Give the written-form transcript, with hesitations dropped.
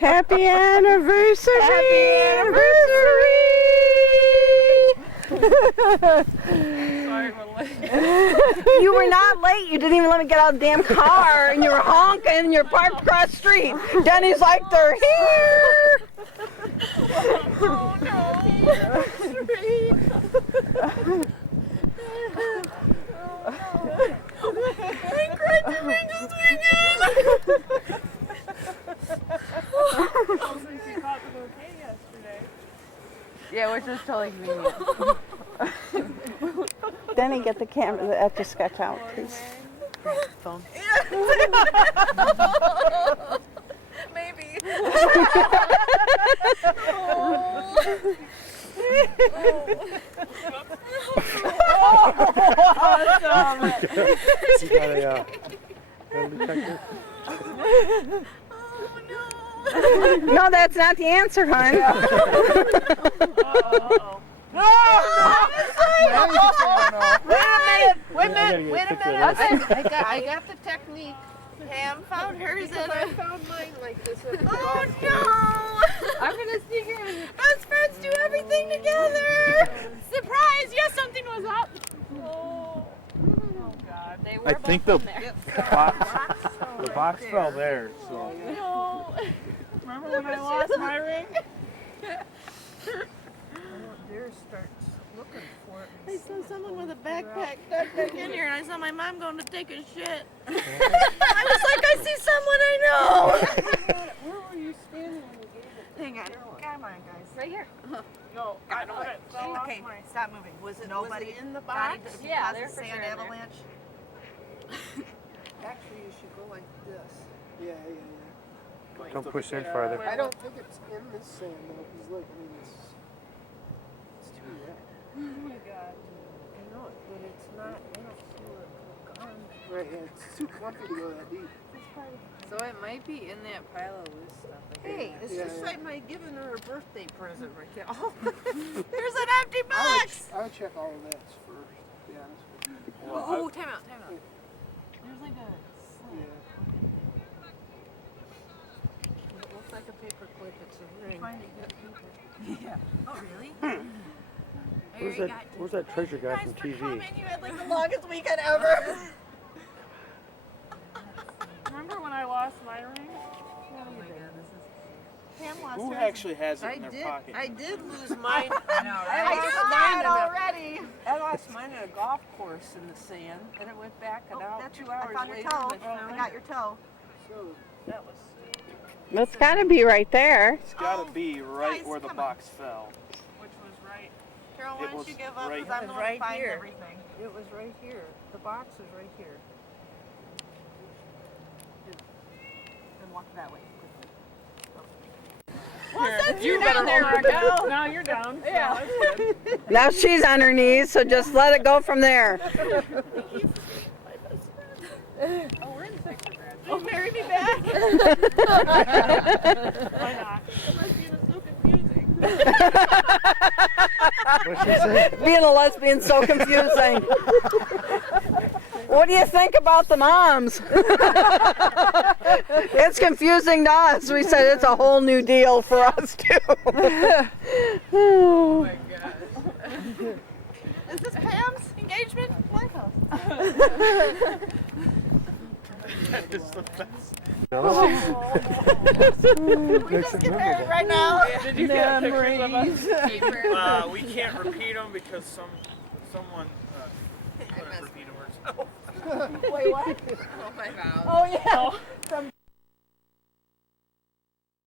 Happy anniversary! Happy anniversary! Sorry, we're late. You were not late. You didn't even let me get out of the damn car, and you were honking, and you're parked across the street. Denny's like, they're here! Oh no! I cried to me this weekend! She caught the bouquet yesterday. Yeah, which was totally convenient. Denny, get the camera, the etch a sketch out, please. Phone. Maybe. You got a metal detector? No, that's not the answer, hon. Wait a minute. I got the technique. Pam found hers and I found mine like this. Oh I'm gonna sneak in. no! Best friends do everything together! Surprise! Yes, something was up! Oh God. They were I think the both in there. box fell there. So No. Remember when I lost my ring? Deer starts looking for it. I saw someone with a backpack dug back in here and I saw my mom going to take a shit. I was like, I see someone I know! Where were you standing when you gave it? Hang on. Come on, guys. Right here. No, I know it. Okay, stop moving. Was it nobody in the got box? it Yeah, because they're of for sand sure in there. avalanche? Actually, you should go like this. Yeah. don't push in farther. I don't think it's in this sand though, because look, I mean, it's too wet. Oh my god. I know it, but it's not. I don't see where it gone. Right, yeah, it's too clumpy to go that deep. So it might be in that pile of loose stuff. Hey, it's Yeah, just yeah. like my giving her a birthday present, Raquel. There's an empty I box! would check all of that first, to be honest with you. Oh, time out. There's like a Yeah. It looks like a paper clip. It's a ring. Oh, really? Where's that treasure guy from TV? You had like the longest weekend ever. Remember when I lost my ring? Pam lost Who hers. actually has it I in their did. pocket? I did lose mine. I just got it already. I lost mine at a golf course in the sand, and it went back and out 2 hours later. I and found got your toe. So, That was. It's got to be right there. it's gotta be right guys, where the come on. box fell. Which was right. Carol, why It don't was you give up? right- Because I'm It the was one right to find here. everything. It was right here. The box is right here. And walk that way. You better there, Raquel. Now you're down. Yeah. Now she's on her knees, so just let it go from there. Oh, we're in the picture, Brad. Oh, marry me back. Why not? The lesbian is so confusing. What'd she say? Being a lesbian is so confusing. What do you think about the moms? It's confusing to us. We said it's a whole new deal for us too. Oh my god. Is this Pam's engagement? Lighthouse. That is the best. No? Makes it memorable. Right now. Did you get pictures of us? We can't repeat them because someone couldn't repeat them herself. Wait, what? Oh my god. Oh, yeah.